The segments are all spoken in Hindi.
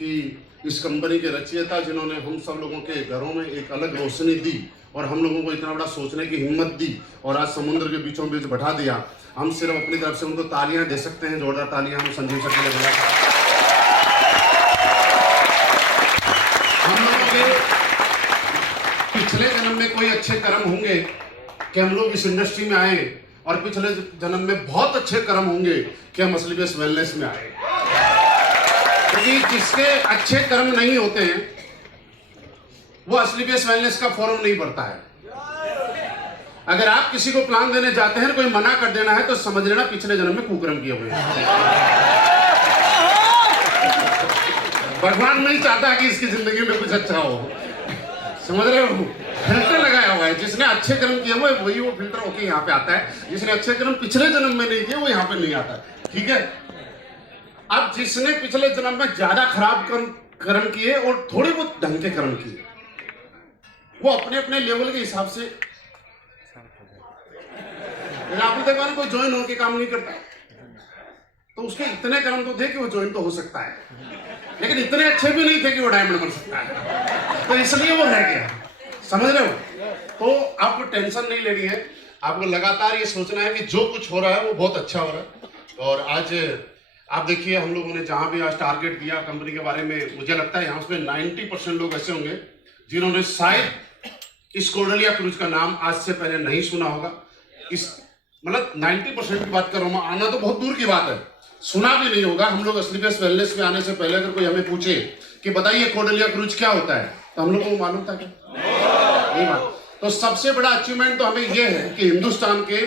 कि इस कंपनी के रचयिता जिन्होंने हम सब लोगों के घरों में एक अलग रोशनी दी और हम लोगों को इतना बड़ा सोचने की हिम्मत दी और आज समुद्र के बीचों बीच बैठा दिया, हम सिर्फ अपनी तरफ से उनको तालियां दे सकते हैं, जोरदार तालियां हम संजीव सर के लिए बजा। हम लोगों के पिछले जन्म में कोई अच्छे कर्म होंगे कि हम लोग इस इंडस्ट्री में आए और पिछले जन्म में बहुत अच्छे कर्म होंगे कि हम असली बेस वेलनेस में आए, क्योंकि जिसके अच्छे कर्म नहीं होते हैं वो असली बेस वेलनेस का फॉर्म नहीं भरता है। अगर आप किसी को प्लान देने जाते हैं, कोई मना कर देना है तो समझ लेना पिछले जन्म में कुकर्म किए हुए हैं। भगवान नहीं चाहता कि इसकी जिंदगी में कुछ अच्छा हो, समझ रहे हो? फिल्टर लगाया हुआ है, जिसने अच्छे कर्म किए हुए वही वो फिल्टर होके यहाँ पे आता है, जिसने अच्छे कर्म पिछले जन्म में नहीं किए वो यहाँ पे नहीं आता है। ठीक है, अब जिसने पिछले जन्म में ज्यादा खराब कर्म किए और थोड़े बहुत ढंग के कर्म किए, वो अपने अपने लेवल के हिसाब से, आपने देखा ना कोई ज्वाइन होकर काम नहीं करता, तो उसके इतने कर्म तो थे कि वो ज्वाइन तो हो सकता है, लेकिन इतने अच्छे भी नहीं थे कि वो डायमंड बन सकता है, तो इसलिए वो रह गया। समझ रहे हो? तो आपको टेंशन नहीं लेनी है, आपको लगातार ये सोचना है कि जो कुछ हो रहा है वो बहुत अच्छा हो रहा है। और आज आप देखिए, हम लोगों ने जहां भी आज टारगेट दिया कंपनी के बारे में, मुझे लगता है यहाँ पे 90% लोग ऐसे होंगे जिन्होंने शायद इस कोर्डेलिया क्रूज का नाम आज से पहले नहीं सुना होगा। इस मतलब 90% की बात कर रहा हूँ, आना तो बहुत दूर की बात है, सुना भी नहीं होगा। हम लोग असली बेस वेलनेस में आने से पहले अगर कोई हमें पूछे कि बताइए कोर्डेलिया क्रूज क्या होता है, तो हम लोगों को मालूम था क्या? नहीं मालूम। तो सबसे बड़ा अचीवमेंट तो हमें यह है कि हिंदुस्तान के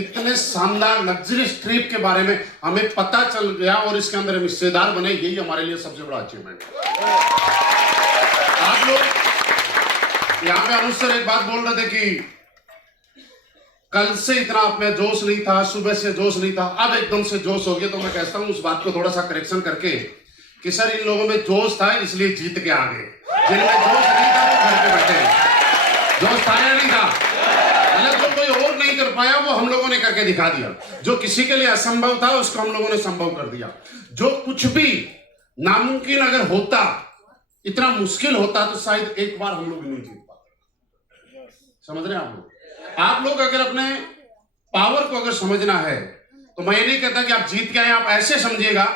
इतने शानदार लग्जरियस ट्रिप के बारे में हमें पता चल गया और इसके अंदर हम हिस्सेदार बने, यही हमारे लिए सबसे बड़ा अचीवमेंट है। आप लोग यहाँ पे अनुज सर एक बात बोल रहे थे कि कल से इतना आप में जोश नहीं था, सुबह से जोश नहीं था, अब एकदम से जोश हो गया। तो मैं कहता हूँ उस बात को थोड़ा सा करेक्शन करके कि सर इन लोगों में जोश था इसलिए जीत के आ गए, जिनमें जोश नहीं था वो घर पे बैठे हैं। जोश था या नहीं था? मतलब जो कोई और नहीं कर पाया वो हम लोगों ने करके दिखा दिया, जो किसी के लिए असंभव था उसको हम लोगों ने संभव कर दिया। जो कुछ भी नामुमकिन अगर होता, इतना मुश्किल होता, तो शायद एक बार हम लोग नहीं जीत पाते। समझ रहे हैं आप लोग? आप लोग अगर अपने पावर को अगर समझना है तो मैं ये नहीं कहता कि आप जीत के आए, आप ऐसे समझिएगा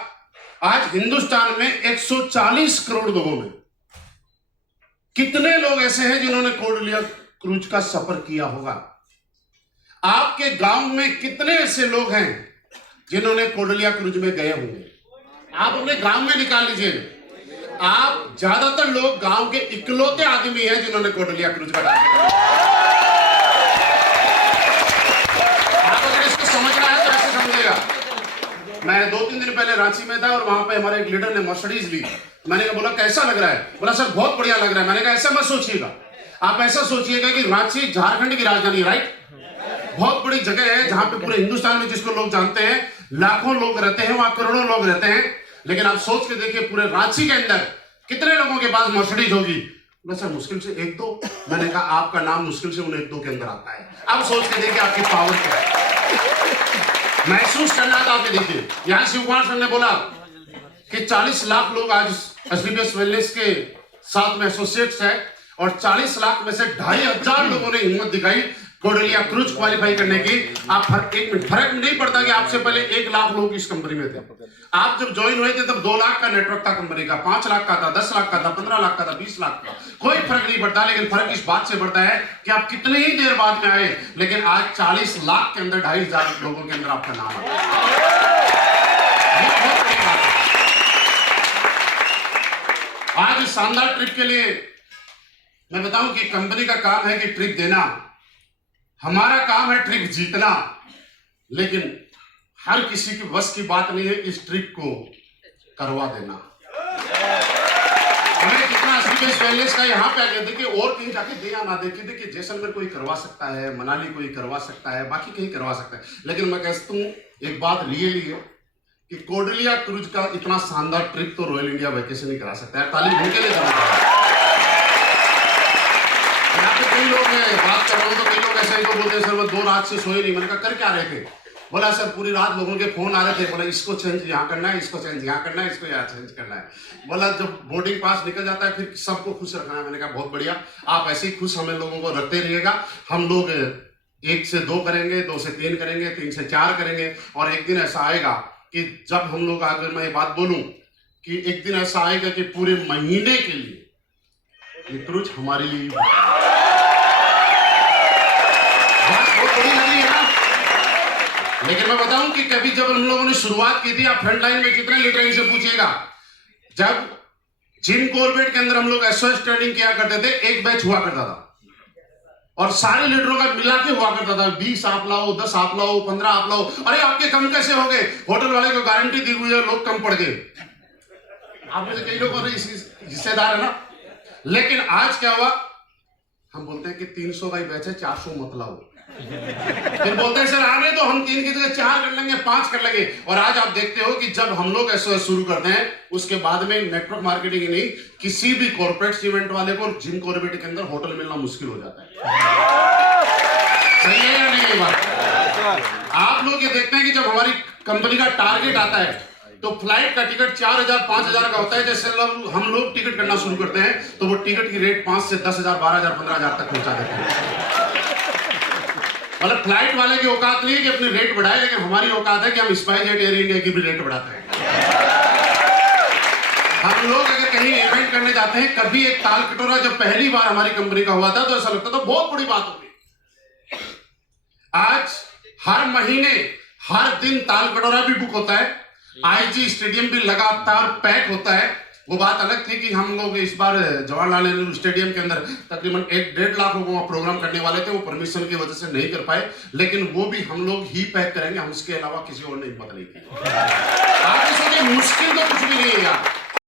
आज हिंदुस्तान में 140 करोड़ लोगों में कितने लोग ऐसे हैं जिन्होंने कोर्डेलिया क्रूज का सफर किया होगा? आपके गांव में कितने ऐसे लोग हैं जिन्होंने कोर्डेलिया क्रूज में गए होंगे? आप अपने गांव में निकाल लीजिए, आप ज्यादातर लोग गांव के इकलौते आदमी हैं जिन्होंने कोर्डेलिया क्रूज का टारगेट किया। आप अगर इसको समझना है तो ऐसे समझेगा। मैं 2-3 दिन पहले रांची में था और वहां पे हमारे एक लीडर ने मर्सिडीज ली। मैंने कहा, बोला कैसा लग रहा है? बोला सर बहुत बढ़िया लग रहा है। मैंने कहा ऐसा मत सोचिएगा, आप ऐसा सोचिएगा कि रांची झारखंड की राजधानी, राइट, बहुत बड़ी जगह है जहां पे पूरे हिंदुस्तान में जिसको लोग जानते हैं, लाखों लोग रहते हैं, वहां करोड़ों लोग रहते हैं। लेकिन आप सोच के देखिए पूरे रांची के अंदर कितने लोगों के पास मर्सिडीज होगी? सर मुश्किल से 1-2। मैंने कहा आपका नाम मुश्किल से उन 1-2 के अंदर आता है। अब सोच के देखिए आपकी पावर क्या है, महसूस करना था। आपके देखिए यहां शिव कुमार सर ने बोला कि 40 लाख लोग आज असली बेस वेलनेस के साथ में एसोसिएट्स है और 40 लाख में से 2500 लोगों ने हिम्मत दिखाई कोर्डेलिया क्रूज क्वालिफाई करने की। आप फर्क नहीं पड़ता कि आपसे पहले 1 लाख लोग इस कंपनी में थे। आप जब ज्वाइन हुए थे तब 2 लाख का नेटवर्क था कंपनी का, 5 लाख का था, 10 लाख का था, 15 लाख का था, 20 लाख का, कोई फर्क नहीं पड़ता। लेकिन फर्क इस बात से पड़ता है कि आप कितनी ही देर बाद में आए, लेकिन आज 40 लाख के अंदर 2500 लोगों के अंदर आपका नाम है। आज इस शानदार ट्रिप के लिए मैं बताऊं कि कंपनी का काम है कि ट्रिप देना, हमारा काम है ट्रिप जीतना। लेकिन हर किसी की बस की बात नहीं है इस ट्रिप को करवा देना। हमें कितना असली बेस वेलनेस का यहाँ पे आगे देखिए और कहीं जाके दे या ना देखिए, देखिए जैसलमेर कोई करवा सकता है, मनाली कोई करवा सकता है, बाकी कहीं करवा सकता है। लेकिन मैं कहता हूँ एक बात रियली है कि कोर्डेलिया क्रूज का इतना शानदार ट्रिप तो रॉयल इंडिया वैकेशन ही करा सकता है। तालीम उनके लिए जरूर है। यहाँ पे कई लोग बात कर रहा हूँ तो कई लोग ऐसे ही बोलते हैं सर मैं 2 रात से सोए नहीं। मैंने कहा कर क्या रहे थे? बोला सर पूरी रात लोगों के फोन आ रहे थे, बोला इसको चेंज यहाँ करना है, इसको चेंज यहाँ करना है, इसको यहाँ चेंज करना है। बोला जब बोर्डिंग पास निकल जाता है फिर सबको खुश रखना है। मैंने कहा बहुत बढ़िया, आप ऐसे ही खुश हमें लोगों को रखते रहिएगा। हम लोग 1 से 2 करेंगे, 2 से 3 करेंगे, 3 से 4 करेंगे, और एक दिन ऐसा आएगा कि जब हम लोग, अगर मैं ये बात बोलूं कि एक दिन ऐसा आएगा कि पूरे महीने के लिए ये क्रूज हमारे लिए बात बहुत बड़ी लगी है ना। लेकिन मैं बताऊं कि कभी जब हम लोगों ने शुरुआत की थी, आप फ्रंट लाइन में कितने लीडर से पूछिएगा, जब जिम कॉर्बेट के अंदर हम लोग एसओएस ट्रेनिंग किया करते थे, एक बैच हुआ करता था और सारे लीडरों का मिला के हुआ करता था। 20 आप लाओ, 10 आप लाओ, 15 आप लाओ। अरे आपके कम कैसे हो गए? होटल वाले को गारंटी दी हुई है, लोग कम पड़ गए। आप में से कई लोग हिस्सेदार है ना। लेकिन आज क्या हुआ, हम बोलते हैं कि 300 का ही बैच है, 400 मत लाओ। फिर बोलते हैं सर आने तो हम 3 की जगह 4 कर लेंगे, 5 कर लेंगे। और आज आप देखते हो कि जब हम लोग एसओएस शुरू करते हैं, उसके बाद में नेटवर्क मार्केटिंग नहीं, किसी भी कॉर्पोरेट इवेंट वाले को जिम कॉर्बेट के अंदर होटल मिलना मुश्किल हो जाता है। सही है या नहीं ये बात? आप लोग ये देखते हैं कि जब हमारी कंपनी का टारगेट आता है तो फ्लाइट का टिकट 4000 5000 का होता है। जैसे हम लोग टिकट करना शुरू करते हैं तो वो टिकट की रेट 5 से 10,000 12,000 15,000 तक पहुंचा देते हैं। मतलब फ्लाइट वाले की औकात नहीं है कि अपनी रेट बढ़ाए, लेकिन हमारी औकात है कि हम स्पाइसजेट एयर इंडिया की भी रेट बढ़ाते हैं। हम लोग अगर कहीं इवेंट करने जाते हैं, कभी एक ताल कटोरा जब पहली बार हमारी कंपनी का हुआ था तो ऐसा लगता था बहुत बड़ी बात होगी। आज हर महीने हर दिन ताल कटोरा भी बुक होता है, आईजी स्टेडियम भी लगातार पैक होता है। वो बात अलग थी कि हम लोग इस बार जवाहरलाल नेहरू स्टेडियम के अंदर तकरीबन 1-1.5 लाख लोगों का प्रोग्राम करने वाले थे, वो परमिशन की वजह से नहीं कर पाए, लेकिन वो भी हम लोग ही पैक करेंगे, हम इसके अलावा किसी और ने हिम्मत नहीं की। आप सोचिए मुश्किल तो कुछ भी नहीं है यार।